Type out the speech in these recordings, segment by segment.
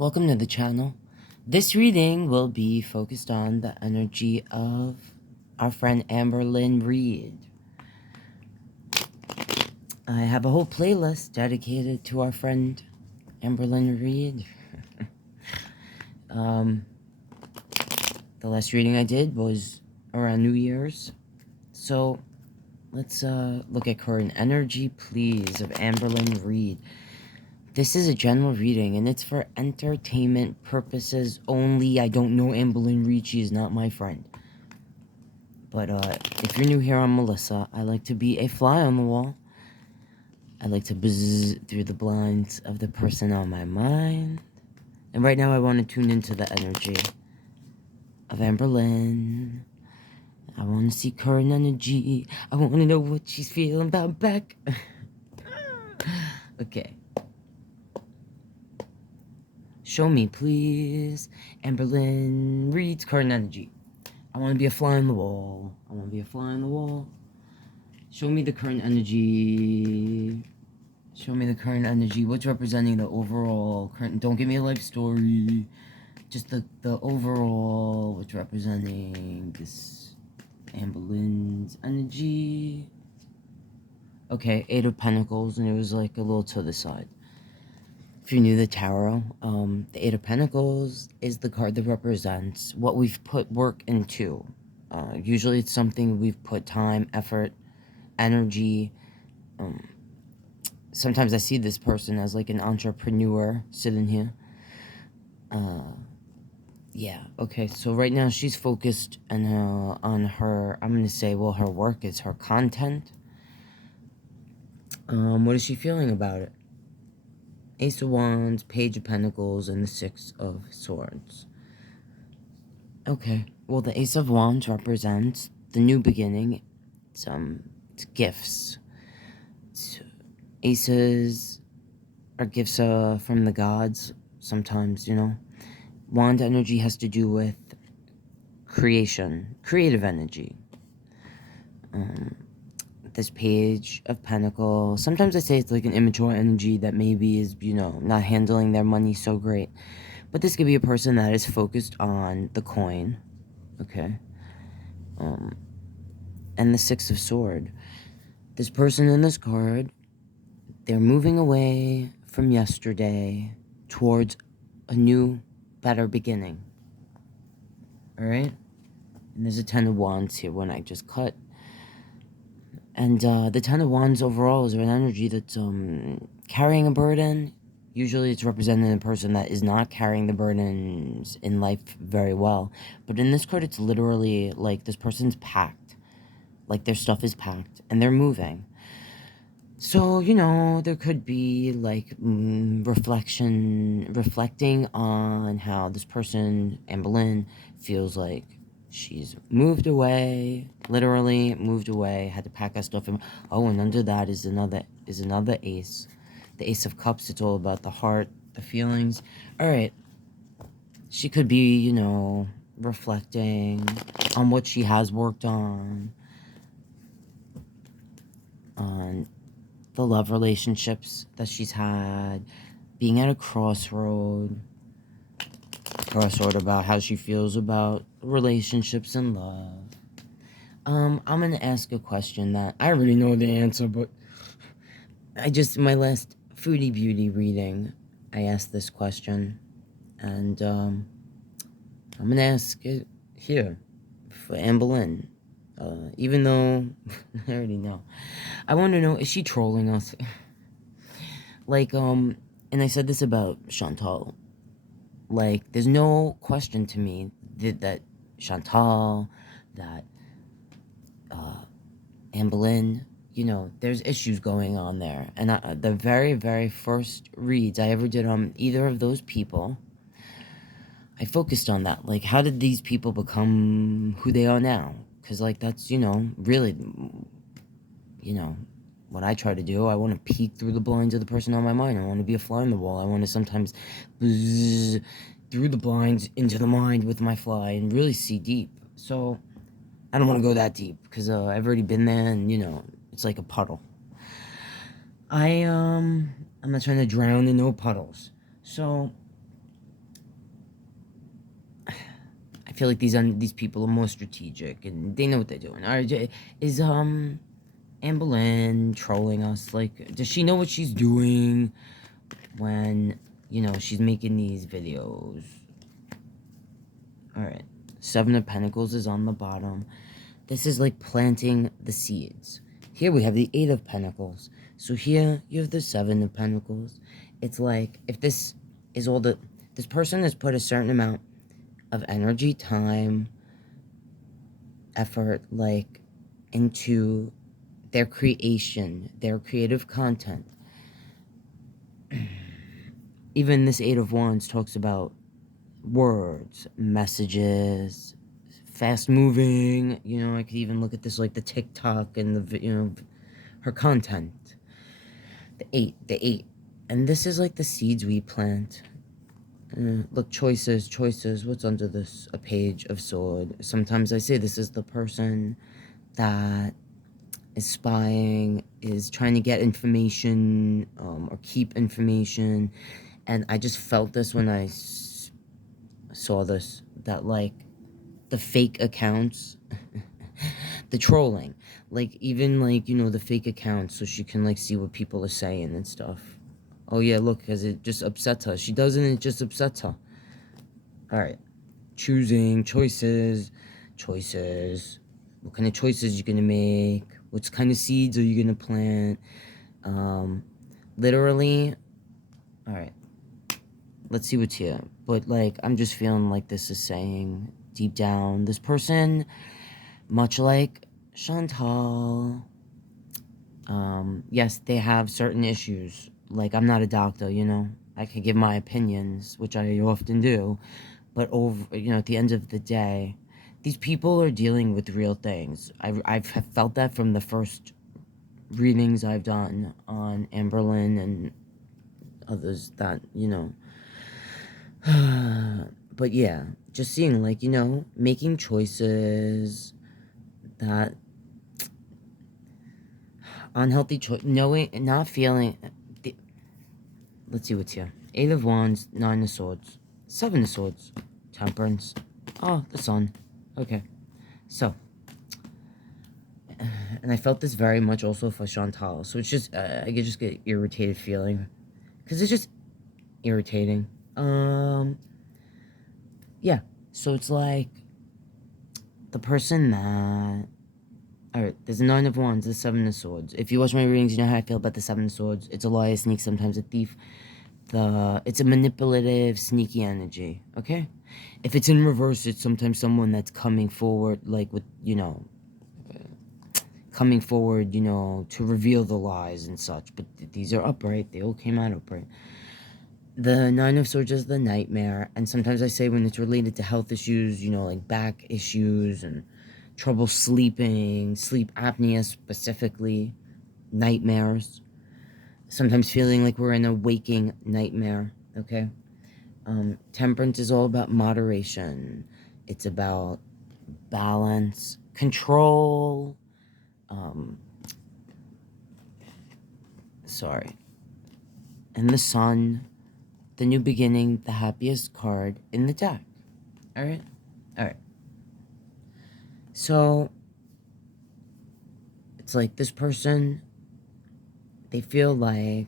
Welcome to the channel. This reading will be focused on the energy of our friend Amberlynn Reid. I have a whole playlist dedicated to our friend Amberlynn Reid. The last reading I did was around New Year's. So let's look at current energy, please, of Amberlynn Reid. This is a general reading, and it's for entertainment purposes only. I don't know Amberlynn Reid. She is not my friend. But if you're new here, I'm Melissa. I like to be a fly on the wall. I like to buzz through the blinds of the person on my mind. And right now I want to tune into the energy of Amberlynn. I want to see current energy. I want to know what she's feeling about Beck. Okay. Show me, please. Amberlynn Reid's current energy. I want to be a fly on the wall. I want to be a fly on the wall. Show me the current energy. Show me the current energy. What's representing the overall current? Don't give me a life story. Just the overall. What's representing this Amberlynn's energy? Okay, 8 of Pentacles, and it was like a little to the side. If you're new to the tarot, the 8 of Pentacles is the card that represents what we've put work into. Usually it's something we've put time, effort, energy. Sometimes I see this person as like an entrepreneur sitting here. Yeah, okay, so right now she's focused on her, I'm going to say, well, her work is her content. What is she feeling about it? Ace of Wands, Page of Pentacles, and the 6 of Swords. Okay, well, the Ace of Wands represents the new beginning. It's gifts. Aces are gifts from the gods sometimes, you know. Wand energy has to do with creation, creative energy. This Page of Pentacles, sometimes I say it's like an immature energy that maybe is, you know, not handling their money so great. But this could be a person that is focused on the coin, okay? And the 6 of Sword. This person in this card, they're moving away from yesterday towards a new, better beginning. Alright? And there's a 10 of Wands here when I just cut. And the 10 of Wands overall is an energy that's carrying a burden. Usually it's representing a person that is not carrying the burdens in life very well. But in this card, it's literally like this person's packed. Like their stuff is packed and they're moving. So, you know, there could be like reflecting on how this person, Amberlynn, feels like she's moved away, literally moved away, had to pack her stuff. And under that is another ace. The Ace of Cups, it's all about the heart, the feelings. All right. She could be, you know, reflecting on what she has worked on the love relationships that she's had, being at a crossroad about how she feels about relationships and love. I'm gonna ask a question that I already know the answer, but in my last Foodie Beauty reading, I asked this question, and I'm gonna ask it here for Amberlynn. Even though I already know. I want to know, is she trolling us? Like, and I said this about Chantal. Like, there's no question to me that Chantal, that Amberlynn, you know, there's issues going on there. And the very, very first reads I ever did on either of those people, I focused on that. Like, how did these people become who they are now? Because, like, that's, you know, really, you know, what I try to do. I want to peek through the blinds of the person on my mind. I want to be a fly on the wall. I want to sometimes buzz through the blinds into the mind with my fly and really see deep. So, I don't want to go that deep because I've already been there and, you know, it's like a puddle. I'm not trying to drown in no puddles. So, feel like these people are more strategic and they know what they're doing. All right, is Amberlynn trolling us? Like, does she know what she's doing when, you know, she's making these videos? All right, Seven of Pentacles is on the bottom. This is like planting the seeds. Here we have the Eight of Pentacles. So here you have the Seven of Pentacles. It's like, if this is all the, this person has put a certain amount of energy, time, effort, like, into their creation, their creative content. Even this Eight of Wands talks about words, messages, fast moving. You know, I could even look at this like the TikTok and the, you know, her content. The eight. And this is like the seeds we plant. Look, choices. What's under this? A Page of Sword. Sometimes I say this is the person that is spying, is trying to get information, or keep information. And I just felt this when I saw this, that like the fake accounts, the trolling, like even like, you know, the fake accounts, so she can like see what people are saying and stuff. Oh yeah, look, because it just upsets her. She doesn't, it just upsets her. All right, choosing, choices. What kind of choices you're gonna make? What kind of seeds are you gonna plant? Literally. All right, let's see what's here. But like, I'm just feeling like this is saying deep down, this person, much like Chantal, yes, they have certain issues. Like, I'm not a doctor, you know, I can give my opinions, which I often do, but over, you know, at the end of the day, these people are dealing with real things. I've felt that from the first readings I've done on Amberlynn and others that, you know. But yeah, just seeing, like, you know, making choices that unhealthy choice, knowing, not feeling. Let's see what's here. Eight of Wands, Nine of Swords, Seven of Swords, Temperance. Oh, the Sun. Okay, so, and I felt this very much also for Chantal. So it's just, I could just get irritated feeling, because it's just irritating. Yeah. So it's like the person that. Alright, there's a Nine of Wands, there's Seven of Swords. If you watch my readings, you know how I feel about the Seven of Swords. It's a liar, sneak, sometimes a thief. It's a manipulative, sneaky energy, okay? If it's in reverse, it's sometimes someone that's coming forward, like with, you know, coming forward, you know, to reveal the lies and such. But these are upright. They all came out upright. The Nine of Swords is the nightmare. And sometimes I say when it's related to health issues, you know, like back issues and trouble sleeping, sleep apnea specifically, nightmares. Sometimes feeling like we're in a waking nightmare, okay? Temperance is all about moderation. It's about balance, control, and the Sun, the new beginning, the happiest card in the deck. Alright? Alright. So, it's like this person, they feel like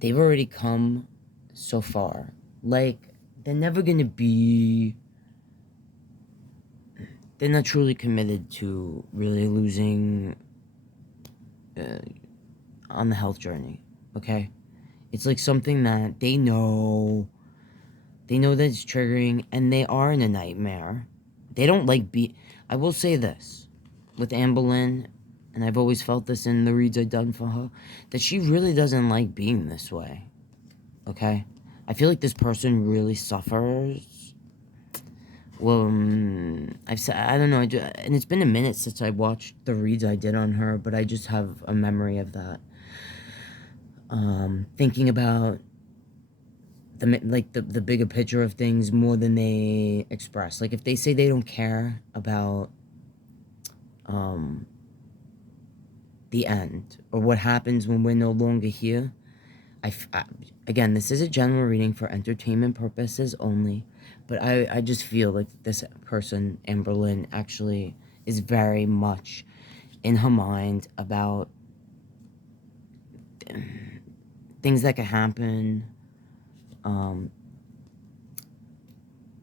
they've already come so far. Like, they're never gonna be, they're not truly committed to really losing on the health journey, okay? It's like something that they know that it's triggering, and they are in a nightmare. They don't like I will say this, with Amberlynn, and I've always felt this in the reads I've done for her, that she really doesn't like being this way, okay? I feel like this person really suffers. Well, I've said, I don't know, and it's been a minute since I watched the reads I did on her, but I just have a memory of that. Thinking about the bigger picture of things more than they express. Like, if they say they don't care about the end or what happens when we're no longer here, Again, this is a general reading for entertainment purposes only, but I just feel like this person, Amberlynn, actually is very much in her mind about things that could happen,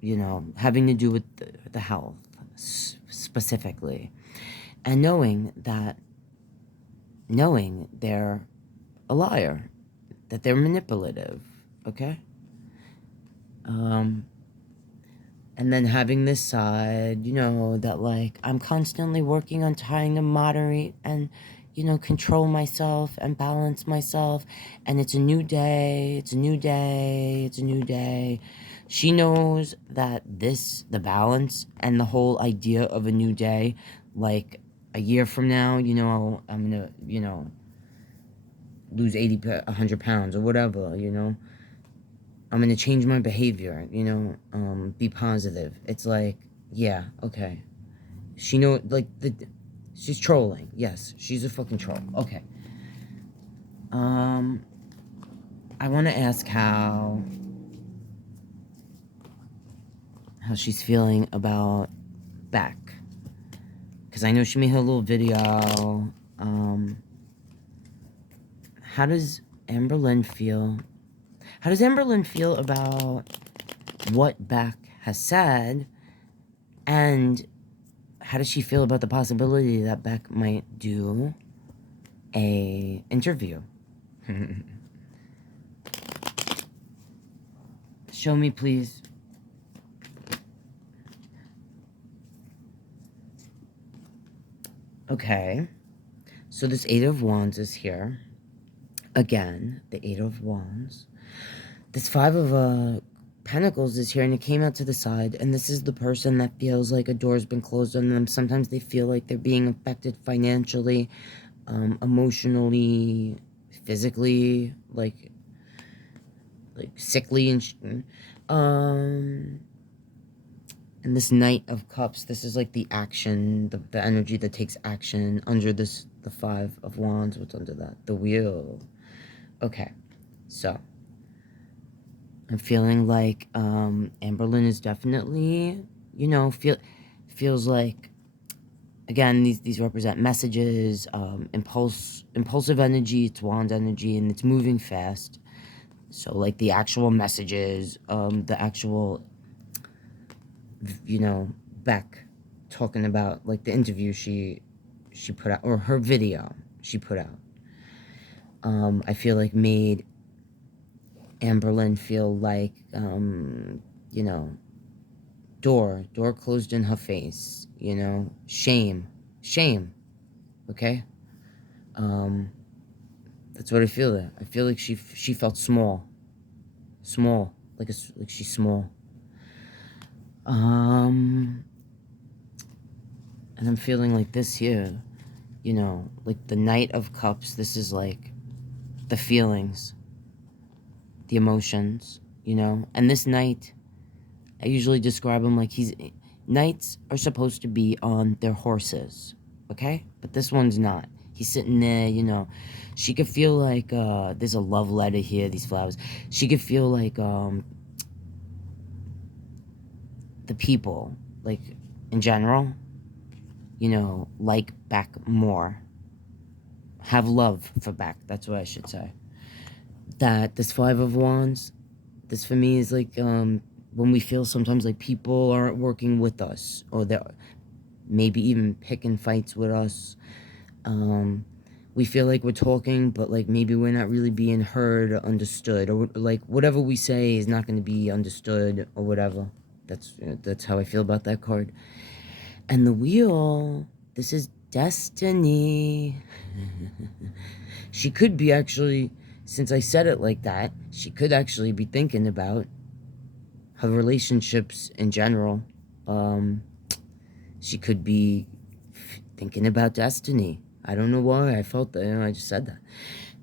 you know, having to do with the health specifically, and knowing they're a liar, that they're manipulative, okay? And then having this side, you know, that like I'm constantly working on trying to moderate and, you know, control myself and balance myself. And it's a new day, it's a new day, it's a new day. She knows that the balance and the whole idea of a new day, like a year from now, you know, I'm gonna, you know, lose 100 pounds or whatever, you know. I'm gonna change my behavior, you know, be positive. It's like, yeah, okay. She know, like, she's trolling. Yes, she's a fucking troll. Okay. I want to ask how she's feeling about Beck. Because I know she made her little video. How does Amberlynn feel? How does Amberlynn feel about what Beck has said? And how does she feel about the possibility that Beck might do a interview? Show me, please. Okay. So this Eight of Wands is here. Again, the Eight of Wands. This Five of Pentacles is here, and it came out to the side, and this is the person that feels like a door's been closed on them. Sometimes they feel like they're being affected financially, emotionally, physically, like sickly, and this Knight of Cups, this is like the action, the energy that takes action. Under this, the Five of Wands, what's under that? The Wheel. Okay, so I'm feeling like Amberlynn is definitely, you know, feels like, again, these represent messages, impulsive energy, it's wand energy, and it's moving fast. So like the actual messages, the actual, you know, Beck talking about like the interview she put out, or her video she put out, I feel like made Amberlynn feel like, you know, door closed in her face, you know, shame, okay? That's what I feel there. I feel like she felt small, like she's small. And I'm feeling like this here, you know, like the Knight of Cups, this is like the feelings, the emotions, you know, and this Knight, I usually describe him like knights are supposed to be on their horses, okay? But this one's not. He's sitting there, you know. She could feel like, there's a love letter here, these flowers. She could feel like, the people, like, in general, you know, like Beck more. Have love for Beck, that's what I should say. That this Five of Wands, this for me is like, when we feel sometimes like people aren't working with us, or they're maybe even picking fights with us. We feel like we're talking, but like maybe we're not really being heard or understood, or like whatever we say is not going to be understood or whatever. That's how I feel about that card. And the Wheel, this is destiny. She could be actually, since I said it like that, she could actually be thinking about her relationships in general. She could be thinking about destiny. I don't know why I felt that, you know, I just said that.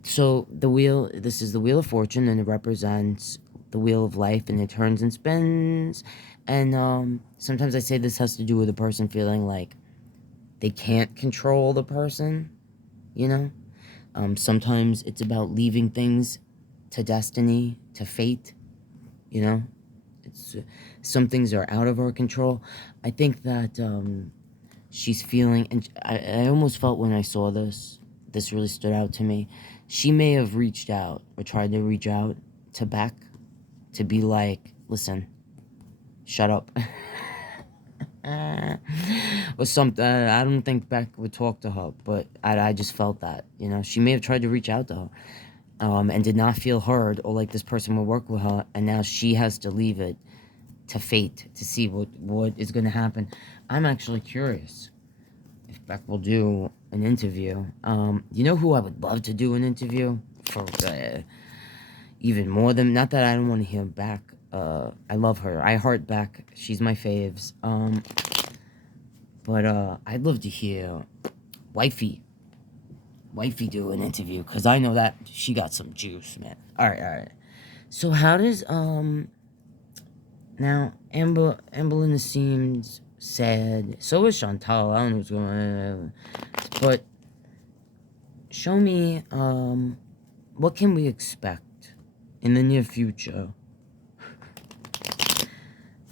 So the Wheel, this is the Wheel of Fortune, and it represents the wheel of life, and it turns and spins. And sometimes I say this has to do with a person feeling like they can't control the person, you know. Sometimes it's about leaving things to destiny, to fate, you know? It's some things are out of our control. I think that she's feeling, and I almost felt when I saw this really stood out to me. She may have reached out or tried to reach out to Beck to be like, listen, shut up. Or something. I don't think Beck would talk to her, but I just felt that, you know, she may have tried to reach out to her, and did not feel heard or like this person would work with her, and now she has to leave it to fate to see what is going to happen. I'm actually curious if Beck will do an interview. You know who I would love to do an interview for, even more than, not that I don't want to hear Beck. I love her. I heart Beck. She's my faves. But I'd love to hear Wifey do an interview, because I know that she got some juice, man. Alright. So how does, now, Amberlynn seems sad. So is Chantal. I don't know what's going on. But show me, what can we expect in the near future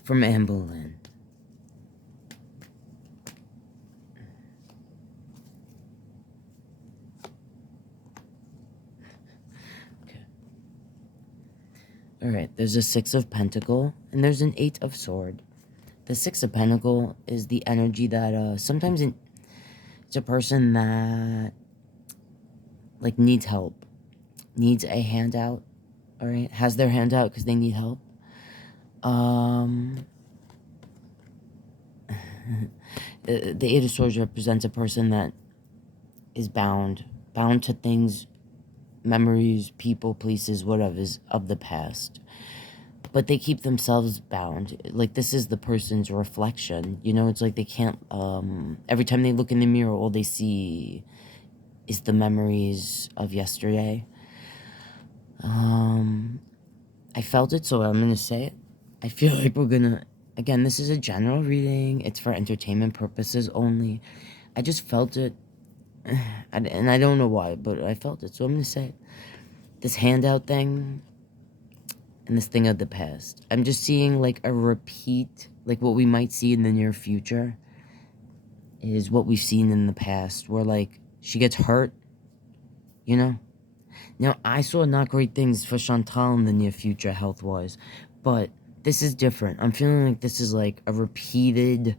from Amberlynn? Alright, there's a 6 of Pentacle, and there's an 8 of Sword. The 6 of Pentacle is the energy that, sometimes it's a person that, like, needs help. Needs a handout, alright? Has their hand out because they need help. The 8 of Swords represents a person that is bound to things, memories, people, places, whatever is of the past, but they keep themselves bound. Like, this is the person's reflection, you know. It's like they can't, every time they look in the mirror, all they see is the memories of yesterday. I felt it, so I'm gonna say it. I feel like we're gonna, again, this is a general reading, it's for entertainment purposes only. I just felt it. And I don't know why, but I felt it, so I'm gonna say it. This handout thing and this thing of the past. I'm just seeing like a repeat, like what we might see in the near future is what we've seen in the past, where like she gets hurt, you know? Now, I saw not great things for Chantal in the near future, health-wise, but this is different. I'm feeling like this is like a repeated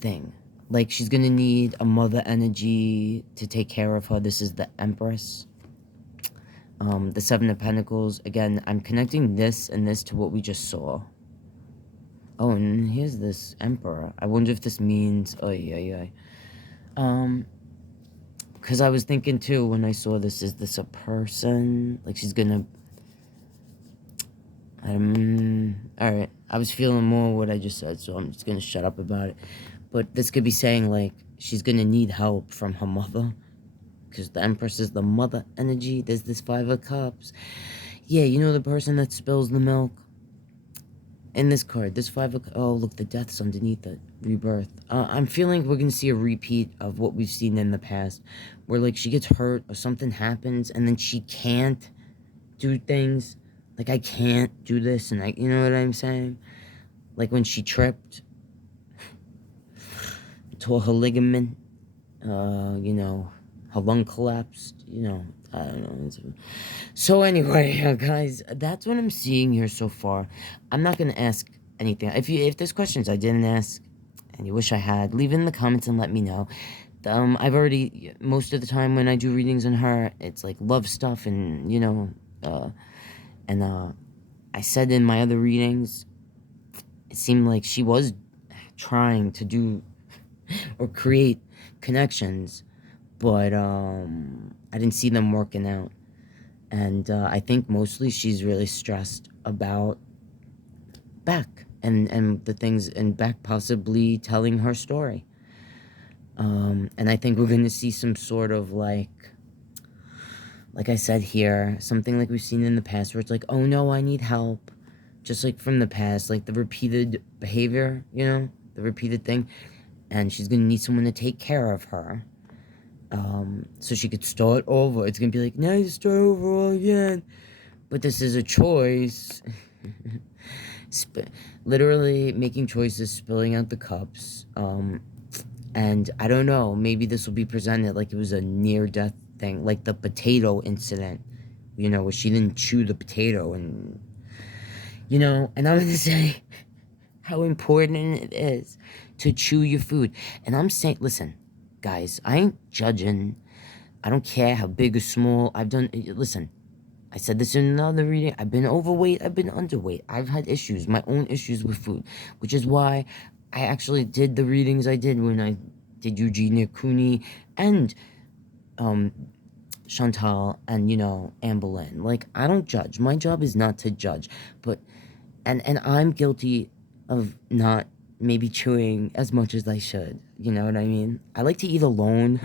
thing. Like, she's gonna need a mother energy to take care of her. This is the Empress. The 7 of Pentacles. Again, I'm connecting this and this to what we just saw. Oh, and here's this Emperor. I wonder if this means... because I was thinking, too, when I saw this, is this a person? Like, she's gonna... Alright. I was feeling more what I just said, so I'm just gonna shut up about it. But this could be saying, like, she's gonna need help from her mother. Because the Empress is the mother energy. There's this 5 of Cups. Yeah, you know the person that spills the milk? In this card, this 5 of... Oh, look, the death's underneath it. Rebirth. I'm feeling we're gonna see a repeat of what we've seen in the past. Where, like, she gets hurt or something happens, and then she can't do things. Like, I can't do this, and you know what I'm saying? Like, when she tripped... tore her ligament, you know, her lung collapsed, you know, I don't know. So anyway, guys, that's what I'm seeing here so far. I'm not going to ask anything. If there's questions I didn't ask and you wish I had, leave it in the comments and let me know. I've already, most of the time when I do readings on her, it's like love stuff and, you know, I said in my other readings, it seemed like she was trying to do or create connections, but I didn't see them working out. And I think mostly she's really stressed about Beck and the things, and Beck possibly telling her story. And I think we're going to see some sort of like I said here, something like we've seen in the past where it's like, oh no, I need help. Just like from the past, like the repeated behavior, you know, the repeated thing. And she's going to need someone to take care of her. so she could start over. It's gonna be like, now you start over all again. But this is a choice. Literally making choices, spilling out the cups. And I don't know, maybe this will be presented like it was a near-death thing, like the potato incident, you know, where she didn't chew the potato, and, you know, and I'm gonna say how important it is to chew your food. And I'm saying, listen, guys, I ain't judging. I don't care how big or small. Listen, I said this in another reading. I've been overweight. I've been underweight. I've had issues, my own issues with food, which is why I actually did the readings I did when I did Eugenia Cooney and Chantal and, you know, Amberlynn. Like, I don't judge. My job is not to judge. But, and I'm guilty of not maybe chewing as much as I should. You know what I mean? I like to eat alone.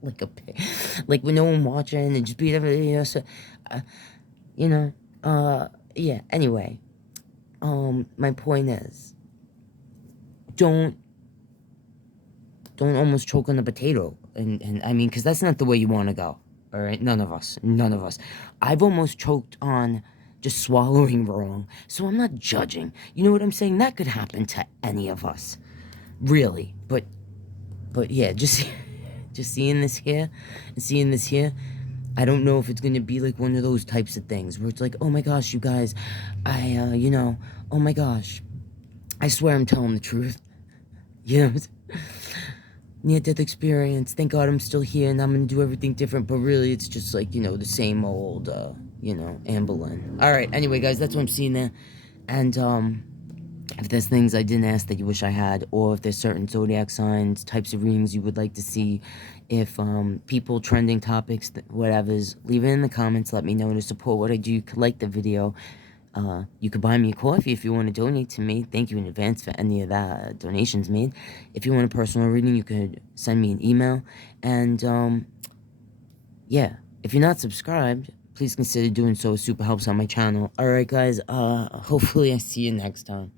Like a pig. Like with no one watching and just be, you know, so, yeah, anyway. My point is, don't almost choke on the potato. And I mean, because that's not the way you want to go. All right? None of us. I've almost choked on just swallowing wrong. So I'm not judging. You know what I'm saying? That could happen to any of us. Really. But yeah, just seeing this here and seeing this here, I don't know if it's going to be like one of those types of things where it's like, oh my gosh, you guys, you know, oh my gosh, I swear I'm telling the truth. You know, near-death experience, thank God I'm still here and I'm going to do everything different, but really it's just like, you know, the same old, you know, Amberlynn. Alright, anyway, guys, that's what I'm seeing there. And, if there's things I didn't ask that you wish I had, or if there's certain zodiac signs, types of readings you would like to see, if people, trending topics, whatever's, leave it in the comments. Let me know to support what I do. You could like the video. You could buy me a coffee if you want to donate to me. Thank you in advance for any of that donations made. If you want a personal reading, you could send me an email. And yeah, if you're not subscribed, please consider doing so. It super helps on my channel. Alright, guys, hopefully I see you next time.